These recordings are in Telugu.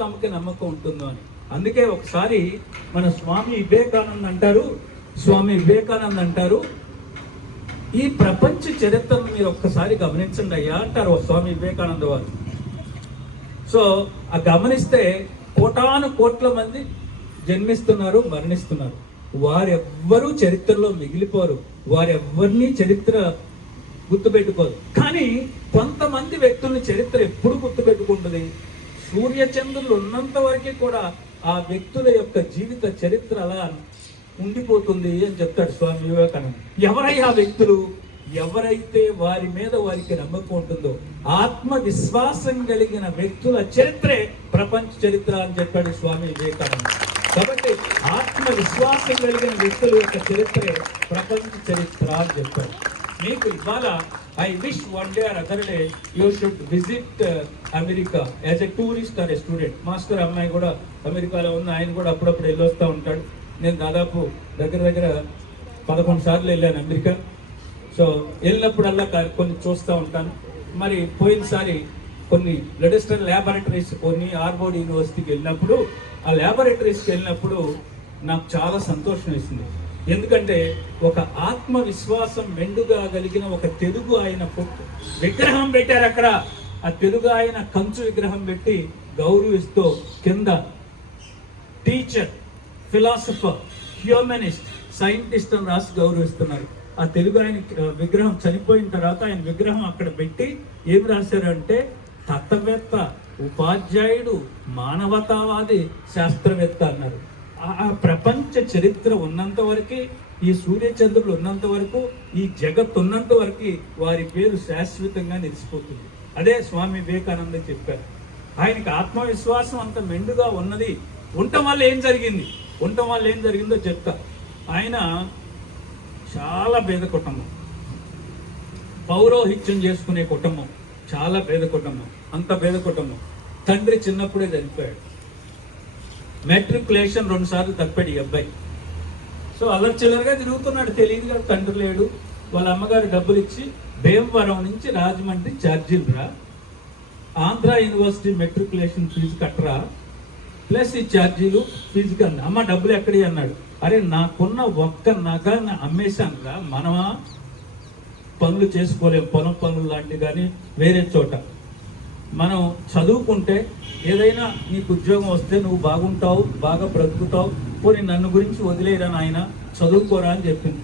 తమకి నమ్మకం ఉంటుందో అని. అందుకే ఒకసారి మన స్వామి వివేకానంద అంటారు, ఈ ప్రపంచ చరిత్రను మీరు ఒక్కసారి గమనించండి అయ్యా అంటారు స్వామి వివేకానంద వారు. సో ఆ గమనిస్తే కోటాను కోట్ల మంది జన్మిస్తున్నారు, మరణిస్తున్నారు. వారెవ్వరూ చరిత్రలో మిగిలిపోరు, వారెవ్వరినీ చరిత్ర గుర్తుపెట్టుకోరు. కానీ కొంతమంది వ్యక్తుల్ని చరిత్ర ఎప్పుడు గుర్తుపెట్టుకుంటుంది? సూర్యచంద్రులు ఉన్నంత వరకే కూడా ఆ వ్యక్తుల యొక్క జీవిత చరిత్ర అలా ఉండిపోతుంది అని చెప్తాడు స్వామి వివేకానంద. ఎవరయ్యా వ్యక్తులు? ఎవరైతే వారి మీద వారికి నమ్మకం ఉంటుందో, ఆత్మవిశ్వాసం కలిగిన వ్యక్తుల చరిత్రే ప్రపంచ చరిత్ర అని చెప్పాడు స్వామి వివేకానంద. కాబట్టి ఆత్మవిశ్వాసం కలిగిన వ్యక్తుల యొక్క చరిత్రే ప్రపంచ చరిత్ర అని చెప్పాడు. మీకు ఇవాళ I wish one day or other day you should visit America as a tourist or a student. Master అమ్మాయి కూడా అమెరికాలో ఉంది, ఆయన కూడా అప్పుడప్పుడు వెళ్ళొస్తూ ఉంటాడు. నేను దాదాపు దగ్గర 11 సార్లు వెళ్ళాను అమెరికా. సో వెళ్ళినప్పుడల్లా కొన్ని చూస్తూ ఉంటాను. మరి పోయినసారి కొన్ని లెడెస్టర్ ల్యాబొరేటరీస్, కొన్ని హార్వర్డ్ యూనివర్సిటీకి వెళ్ళినప్పుడు, ఆ ల్యాబొరేటరీస్కి వెళ్ళినప్పుడు నాకు చాలా సంతోషం వేసింది. ఎందుకంటే ఒక ఆత్మవిశ్వాసం మెండుగా కలిగిన ఒక తెలుగు ఆయన విగ్రహం పెట్టారు అక్కడ. ఆ తెలుగు ఆయన కంచు విగ్రహం పెట్టి గౌరవిస్తూ కింద టీచర్, ఫిలాసఫర్, హ్యూమనిస్ట్, సైంటిస్ట్ అని రాసి గౌరవిస్తున్నారు. ఆ తెలుగు ఆయన విగ్రహం చనిపోయిన తర్వాత ఆయన విగ్రహం అక్కడ పెట్టి ఏం రాశారంటే, తత్వవేత్త, ఉపాధ్యాయుడు, మానవతావాది, శాస్త్రవేత్త అన్నారు. ఆ ప్రపంచ చరిత్ర ఉన్నంత వరకు, ఈ సూర్యచంద్రులు ఉన్నంత వరకు, ఈ జగత్ ఉన్నంత వరకు వారి పేరు శాశ్వతంగా నిలిచిపోతుంది. అదే స్వామి వివేకానంద చెప్పారు. ఆయనకి ఆత్మవిశ్వాసం అంత మెండుగా ఉన్నది. ఉండటం వల్ల ఏం జరిగిందో చెప్తా. ఆయన చాలా పేద కుటుంబం, పౌరోహిత్యం చేసుకునే కుటుంబం, చాలా పేద కుటుంబం. అంత పేద కుటుంబం. తండ్రి చిన్నప్పుడే చనిపోయాడు. మెట్రికులేషన్ 2 సార్లు తప్పాడు ఈ అబ్బాయి. సో అలర్చిల్లరగా తిరుగుతున్నాడు, తెలియదు కదా, తండ్రి లేడు. వాళ్ళ అమ్మగారు డబ్బులు ఇచ్చి భీమవరం నుంచి రాజమండ్రి ఛార్జీలు రా, ఆంధ్ర యూనివర్సిటీ మెట్రికులేషన్ ఫీజు కట్టరా, ప్లస్ ఈ ఛార్జీలు ఫీజుకి అంది. అమ్మ డబ్బులు ఎక్కడి అన్నాడు. అరే నాకున్న ఒక్క నగ అమ్మేశానుగా, మనమా పనులు చేసుకోలేము, పొలం పనులు లాంటివి. కానీ వేరే చోట మనం చదువుకుంటే ఏదైనా నీకు ఉద్యోగం వస్తే నువ్వు బాగుంటావు, బాగా బ్రతుకుతావు, పోనీ నన్ను గురించి వదిలేరా నాయన, చదువుకోరా అని చెప్పింది.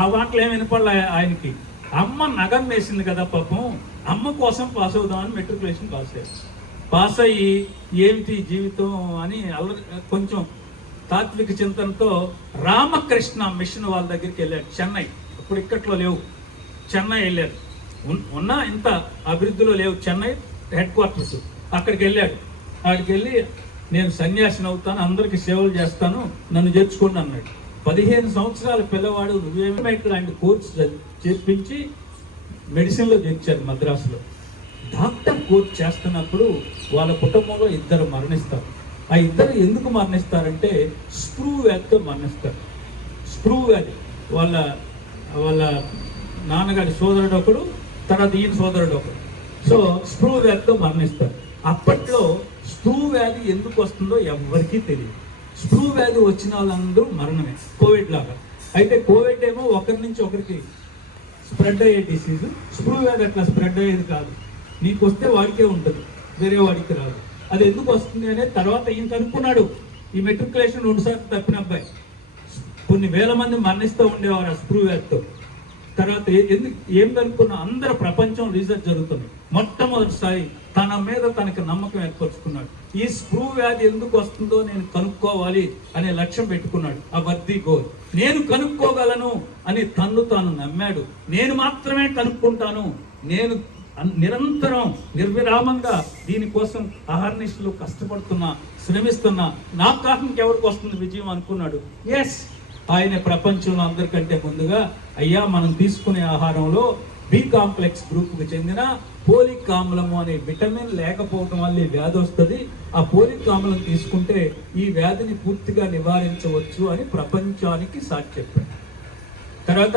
ఆ మాటలు ఏమి వినపడలే ఆయనకి. అమ్మ నగం వేసింది కదా పాపం, అమ్మ కోసం పాస్ అవుదామని మెట్రికులేషన్ పాస్ అయ్యి ఏమిటి జీవితం అని కొంచెం తాత్విక చింతనతో రామకృష్ణ మిషన్ వాళ్ళ దగ్గరికి వెళ్ళాడు. చెన్నై, అప్పుడు ఇక్కట్లో లేవు, చెన్నై వెళ్ళారు. ఉన్నా ఇంత అభివృద్ధిలో లేవు, చెన్నై హెడ్ క్వార్టర్స్. అక్కడికి వెళ్ళాడు. అక్కడికి వెళ్ళి నేను సన్యాసిని అవుతాను, అందరికీ సేవలు చేస్తాను, నన్ను చేర్చుకోండి అన్నాడు. 15 సంవత్సరాల పిల్లవాడు నువ్వేమో లాంటి కోర్సు చేర్పించి మెడిసిన్లో చేర్చారు మద్రాసులో. డాక్టర్ కోర్స్ చేస్తున్నప్పుడు వాళ్ళ కుటుంబంలో 2 మరణిస్తారు. ఆ 2 ఎందుకు మరణిస్తారంటే స్ప్రూ వ్యాధితో మరణిస్తారు. స్ప్రూ వ్యాధి, వాళ్ళ నాన్నగారి సోదరుడు ఒకడు, తర్వాత ఈయన సోదరుడు ఒకడు. సో స్ప్రూ వ్యాధితో మరణిస్తారు. అప్పట్లో స్ప్రూ వ్యాధి ఎందుకు వస్తుందో ఎవరికీ తెలియదు. స్ప్రూ వ్యాధి వచ్చిన వాళ్ళందరూ మరణమే, కోవిడ్ లాగా. అయితే కోవిడ్ ఏమో ఒకరి నుంచి ఒకరికి స్ప్రెడ్ అయ్యే డిసీజు, స్ప్రూ వ్యాధి అట్లా స్ప్రెడ్ అయ్యేది కాదు. నీకు వస్తే వాడికే ఉంటుంది, వేరే వాడికి రాదు. అది ఎందుకు వస్తుంది అనేది తర్వాత ఈయన కనుక్కున్నాడు. ఈ మెట్రికులేషన్ 2 సార్లు తప్పిన అబ్బాయి, కొన్ని వేల మంది మరణిస్తూ ఉండేవారు ఆ స్ప్రూ వ్యాధితో. తర్వాత ఏం కనుక్కున్నా, అందరూ ప్రపంచం రీసెర్చ్ జరుగుతుంది. మొట్టమొదటిసారి తన మీద తనకి నమ్మకం ఏర్పరచుకున్నాడు. ఈ స్ప్రూ వ్యాధి ఎందుకు వస్తుందో నేను కనుక్కోవాలి అనే లక్ష్యం పెట్టుకున్నాడు. ఆ వర్ది గోల్, నేను కనుక్కోగలను అని తన్ను తాను నమ్మాడు. నేను మాత్రమే కనుక్కుంటాను, నేను నిరంతరం నిర్విరామంగా దీనికోసం అహర్నిశలు కష్టపడుతున్నా, శ్రమిస్తున్నా, నాకు కాకుండా ఎవరికి వస్తుంది విజయం అనుకున్నాడు. ఎస్, ఆయన ప్రపంచంలో అందరికంటే ముందుగా అయ్యా మనం తీసుకునే ఆహారంలో బి కాంప్లెక్స్ గ్రూప్కి చెందిన పోలిక్ ఆమ్లము అనే విటమిన్ లేకపోవడం వల్ల ఈ వ్యాధి వస్తుంది. ఆ పోలిక్ ఆమ్లం తీసుకుంటే ఈ వ్యాధిని పూర్తిగా నివారించవచ్చు అని ప్రపంచానికి సాటి చెప్పాడు. తర్వాత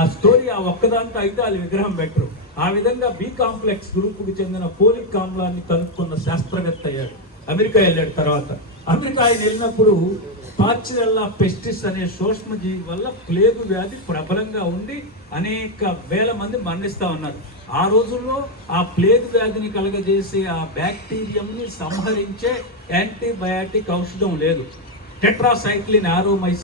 ఆ స్టోరీ ఆ ఒక్కదాంతో అయితే వాళ్ళు విగ్రహం పెట్టరు. ఆ విధంగా బి కాంప్లెక్స్ గ్రూపుకు చెందిన పోలిక్ ఆమ్లాన్ని కనుక్కున్న శాస్త్రవేత్త అయ్యాడు. అమెరికా వెళ్ళాడు. తర్వాత అమెరికా ఆయన వెళ్ళినప్పుడు పార్చిరెల్లా పెస్టిస్ అనే సూక్ష్మజీవి వల్ల ప్లేగు వ్యాధి ప్రబలంగా ఉండి అనేక వేల మంది మరణిస్తూ ఉన్నారు. ఆ రోజుల్లో ఆ ప్లేగు వ్యాధిని కలగజేసే ఆ బ్యాక్టీరియంని సంహరించే యాంటీబయాటిక్ ఔషధం లేదు. Tetracycline Aureomycin